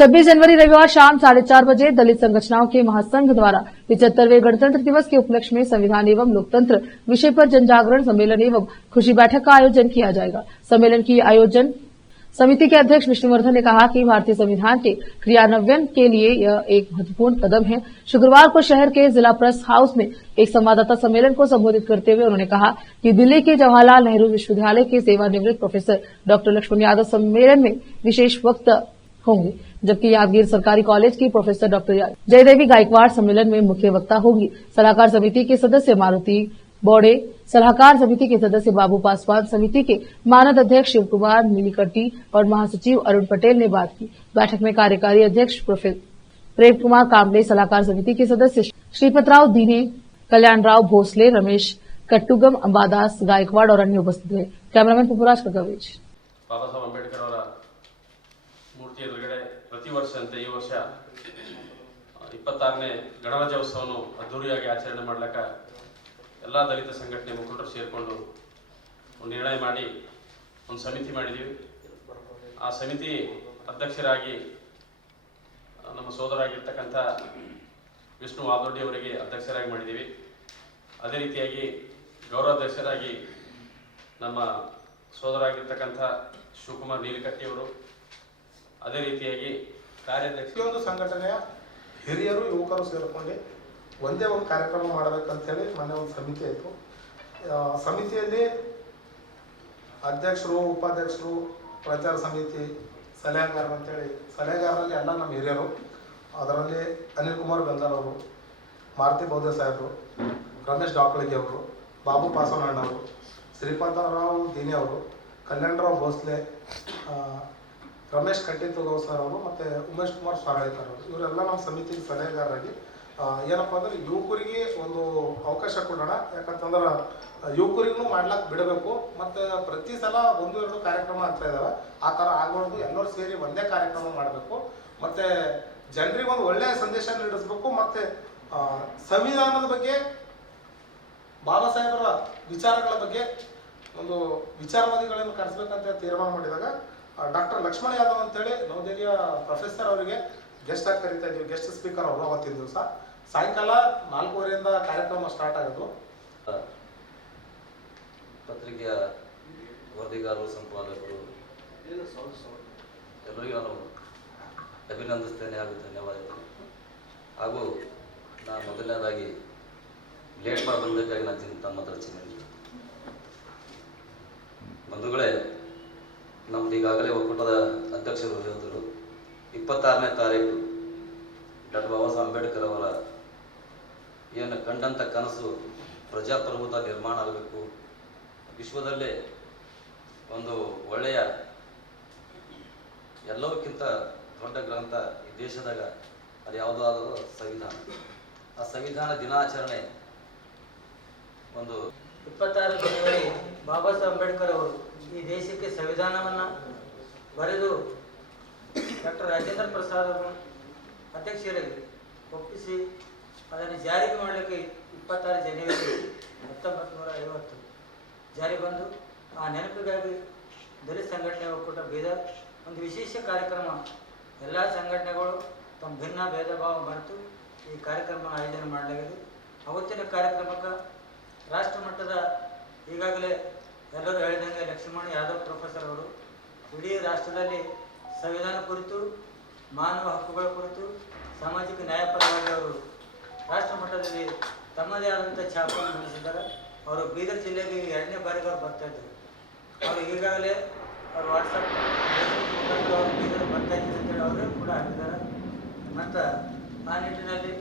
26 जनवरी रविवार शाम 4:30 बजे दलित संगठनों के महासंघ द्वारा 75वें गणतंत्र दिवस के उपलक्ष्य में संविधान एवं लोकतंत्र विषय पर जनजागरण सम्मेलन एवं खुशी बैठक का आयोजन किया जाएगा। सम्मेलन की आयोजन समिति के अध्यक्ष विष्णुवर्धन ने कहा कि भारतीय संविधान के क्रियान्वयन के लिए यह एक महत्वपूर्ण कदम है। शुक्रवार को शहर के जिला प्रेस हाउस में एक संवाददाता सम्मेलन को संबोधित करते हुए उन्होंने कहा कि दिल्ली के जवाहरलाल नेहरू विश्वविद्यालय के सेवानिवृत्त प्रोफेसर डॉक्टर लक्ष्मण यादव सम्मेलन में विशेष वक्ता होंगे, जबकि यादगीर सरकारी कॉलेज की प्रोफेसर डॉक्टर जयदेवी गायकवाड़ सम्मेलन में मुख्य वक्ता होगी। सलाहकार समिति के सदस्य मारुति बौड़े, सलाहकार समिति के सदस्य बाबू पासवान, समिति के मानद अध्यक्ष शिव कुमार नीलीकट्टी और महासचिव अरुण पटेल ने बात की। बैठक में कार्यकारी अध्यक्ष प्रोफेसर प्रेम कुमार कांबले, सलाहकार समिति के सदस्य श्रीपतराव दीने, कल्याणराव भोसले, रमेश कट्टुगम, अंबादास गायकवाड़ और अन्य उपस्थित रहे। कैमरामैन पुपुराज का कवरेज। बाबा साहब अंबेडकर ಅವರ ಮೂರ್ತಿ ಎದುರುಗಡೆ ಪ್ರತಿ ವರ್ಷದಂತೆ ಈ ವರ್ಷ 26ನೇ ಗಣರಾಜ್ಯೋತ್ಸವವನ್ನು ಅದ್ದೂರಿಯಾಗಿ ಆಚರಣೆ ಮಾಡಲಿಕ್ಕೆ ಎಲ್ಲ ದಲಿತ ಸಂಘಟನೆ ಮುಖಂಡರು ಸೇರಿಕೊಂಡು ಒಂದು ನಿರ್ಣಯ ಮಾಡಿ ಒಂದು ಸಮಿತಿ ಮಾಡಿದ್ದೀವಿ। ಆ ಸಮಿತಿ ಅಧ್ಯಕ್ಷರಾಗಿ ನಮ್ಮ ಸೋದರಾಗಿರ್ತಕ್ಕಂಥ ವಿಷ್ಣು ವಾದೊಡ್ಡಿ ಅವರಿಗೆ ಅಧ್ಯಕ್ಷರಾಗಿ ಮಾಡಿದ್ದೀವಿ। ಅದೇ ರೀತಿಯಾಗಿ ಗೌರವಾಧ್ಯಕ್ಷರಾಗಿ ನಮ್ಮ ಸೋದರಾಗಿರ್ತಕ್ಕಂಥ ಶಿವಕುಮಾರ್ ನೀಲಕಟ್ಟಿ ಅವರು, ಅದೇ ರೀತಿಯಾಗಿ ಕಾರ್ಯಾಧ್ಯಕ್ಷ ಒಂದು ಸಂಘಟನೆಯ ಹಿರಿಯರು ಯುವಕರು ಸೇರಿಕೊಂಡು ಒಂದೇ ಒಂದು ಕಾರ್ಯಕ್ರಮ ಮಾಡಬೇಕಂತೇಳಿ ಮೊನ್ನೆ ಒಂದು ಸಮಿತಿ ಆಯಿತು। ಸಮಿತಿಯಲ್ಲಿ ಅಧ್ಯಕ್ಷರು, ಉಪಾಧ್ಯಕ್ಷರು, ಪ್ರಚಾರ ಸಮಿತಿ, ಸಲಹೆಗಾರರು ಅಂತೇಳಿ ಸಲಹೆಗಾರರಲ್ಲಿ ಎಲ್ಲ ನಮ್ಮ ಹಿರಿಯರು, ಅದರಲ್ಲಿ ಅನಿಲ್ ಕುಮಾರ್ ಬೆಂದಾರ್ ಅವರು, ಮಾರುತಿ ಬೌದ್ಧ ಸಾಹೇಬರು, ರಮೇಶ್ ಡಾಕಳಿಗೆ ಅವರು, ಬಾಬು ಪಾಸವಣ್ಣ ಅವರು, ಶ್ರೀಪತರಾವ್ ದೀನೆ ಅವರು, ಕಲ್ಯಾಣರಾವ್ ಭೋಸ್ಲೆ, ರಮೇಶ್ ಕಟ್ಟಿತುಗೌ ಸರ್ ಅವರು ಮತ್ತು ಉಮೇಶ್ ಕುಮಾರ್ ಸಾರಾಳ್ಕರ್ ಅವರು, ಇವರೆಲ್ಲ ನಮ್ಮ ಸಮಿತಿಗೆ ಸಲಹೆಗಾರರಾಗಿ ಏನಪ್ಪ ಅಂದ್ರೆ ಯುವಕರಿಗೆ ಒಂದು ಅವಕಾಶ ಕೊಡೋಣ। ಯಾಕಂತಂದ್ರೆ ಯುವಕರಿಗೂ ಮಾಡ್ಲಾಕ್ ಬಿಡಬೇಕು, ಮತ್ತು ಪ್ರತಿ ಸಲ 1-2 ಕಾರ್ಯಕ್ರಮ ಆಗ್ತಾ ಇದಾವೆ, ಆ ಥರ ಆಗಬಾರ್ದು, ಎಲ್ಲರೂ ಸೇರಿ ಒಂದೇ ಕಾರ್ಯಕ್ರಮ ಮಾಡಬೇಕು, ಮತ್ತು ಜನರಿಗೆ ಒಂದು ಒಳ್ಳೆಯ ಸಂದೇಶ ನೀಡಿಸ್ಬೇಕು, ಮತ್ತು ಸಂವಿಧಾನದ ಬಗ್ಗೆ, ಬಾಬಾ ಸಾಹೇಬರ ವಿಚಾರಗಳ ಬಗ್ಗೆ ಒಂದು ವಿಚಾರವಾದಿಗಳನ್ನು ಕರೆಸ್ಬೇಕಂತ ತೀರ್ಮಾನ ಮಾಡಿದಾಗ ಡಾಕ್ಟರ್ ಲಕ್ಷ್ಮಣ ಯಾದವ್ ಅಂತೇಳಿ ನವದೆಹಲಿಯ ಪ್ರೊಫೆಸರ್ ಅವರಿಗೆ ಗೆಸ್ಟ್ ಆಗಿ ಕರಿತಾ ಇದ್ವಿ, ಗೆಸ್ಟ್ ಸ್ಪೀಕರ್ ಅವರು। ಅವತ್ತಿನ ದಿವಸ ಸಾಯಂಕಾಲ 4:15ರಿಂದ ಕಾರ್ಯಕ್ರಮ ಸ್ಟಾರ್ಟ್ ಆಗೋದು। ಪತ್ರಿಕೆಯ ವರದಿಗಾರರು, ಸಂಪಾದಕರು ಎಲ್ಲರಿಗೂ ನಾನು ಅಭಿನಂದಿಸ್ತೇನೆ ಹಾಗೂ ಧನ್ಯವಾದಗಳು। ಹಾಗೂ ನಾನು ಮೊದಲನೇದಾಗಿ ಲೇಟ್ ಮಾಡಿ ಬಂದಕ್ಕಾಗಿ ನಾನು ತಮ್ಮ ಹತ್ರ ಚಿನ್ನ ಬಂಧುಗಳೇ, ನಮ್ದು ಈಗಾಗಲೇ ಒಕ್ಕೂಟದ ಅಧ್ಯಕ್ಷರು ಹೇಳಿದರು, 26ನೇ ತಾರೀಕು ಡಾಕ್ಟರ್ ಬಾಬಾ ಸಾಹೇಬ್ ಅಂಬೇಡ್ಕರ್ ಅವರ ಏನು ಕಂಡಂಥ ಕನಸು ಪ್ರಜಾಪ್ರಭುತ್ವ ನಿರ್ಮಾಣ ಆಗಬೇಕು, ವಿಶ್ವದಲ್ಲೇ ಒಂದು ಒಳ್ಳೆಯ ಎಲ್ಲವಕ್ಕಿಂತ ದೊಡ್ಡ ಗ್ರಂಥ ಈ ದೇಶದಾಗ ಅದು ಯಾವುದೋ ಆದರೂ ಸಂವಿಧಾನ। ಆ ಸಂವಿಧಾನ ದಿನಾಚರಣೆ ಒಂದು 26 ಜನವರಿ ಬಾಬಾ ಸಾಹೇಬ್ ಅಂಬೇಡ್ಕರ್ ಅವರು ಈ ದೇಶಕ್ಕೆ ಸಂವಿಧಾನವನ್ನು ಬರೆದು ಡಾಕ್ಟರ್ ರಾಜೇಂದ್ರ ಪ್ರಸಾದ್ ಅವರು ಅಧ್ಯಕ್ಷರಾಗಿ ಒಪ್ಪಿಸಿ ಅದನ್ನು ಜಾರಿಗೆ ಮಾಡಲಿಕ್ಕೆ 26 ಜನವರಿ 1950 ಜಾರಿ ಬಂದು ಆ ನೆನಪಿಗಾಗಿ ದಲಿತ ಸಂಘಟನೆ ಒಕ್ಕೂಟ ಬೀದರ್ ಒಂದು ವಿಶೇಷ ಕಾರ್ಯಕ್ರಮ, ಎಲ್ಲ ಸಂಘಟನೆಗಳು ತಮ್ಮ ಭಿನ್ನ ಭೇದ ಭಾವ ಮರೆತು ಈ ಕಾರ್ಯಕ್ರಮ ಆಯೋಜನೆ ಮಾಡಲಾಗಿದೆ। ಅವತ್ತಿನ ಕಾರ್ಯಕ್ರಮಕ್ಕೆ ರಾಷ್ಟ್ರ ಮಟ್ಟದ ಈಗಾಗಲೇ ಎಲ್ಲರೂ ಹೇಳಿದಂಗೆ ಲಕ್ಷ್ಮಣ ಯಾದವ್ ಪ್ರೊಫೆಸರ್ ಅವರು ಇಡೀ ರಾಷ್ಟ್ರದಲ್ಲಿ ಸಂವಿಧಾನ ಕುರಿತು, ಮಾನವ ಹಕ್ಕುಗಳ ಕುರಿತು, ಸಾಮಾಜಿಕ ನ್ಯಾಯಪರವಾಗಿ ಅವರು ರಾಷ್ಟ್ರ ಮಟ್ಟದಲ್ಲಿ ತಮ್ಮದೇ ಆದಂಥ ಛಾಪನ್ನು ಮೂಡಿಸಿದ್ದಾರೆ। ಅವರು ಬೀದರ್ ಜಿಲ್ಲೆಗೆ 2ನೇ ಬಾರಿಗೆ ಅವರು ಬರ್ತಾ ಇದ್ದರು। ಅವರು ಈಗಾಗಲೇ ಅವರು ವಾಟ್ಸಪ್, ಫೇಸ್ಬುಕ್ ಮುಖಾಂತರ ಅವರು ಬೀದರ್ ಬರ್ತಾ ಇದ್ದಾರೆ ಅಂತೇಳಿ ಅವರೇ ಕೂಡ ಹಾಕಿದ್ದಾರೆ। ಮತ್ತು ಆ ನಿಟ್ಟಿನಲ್ಲಿ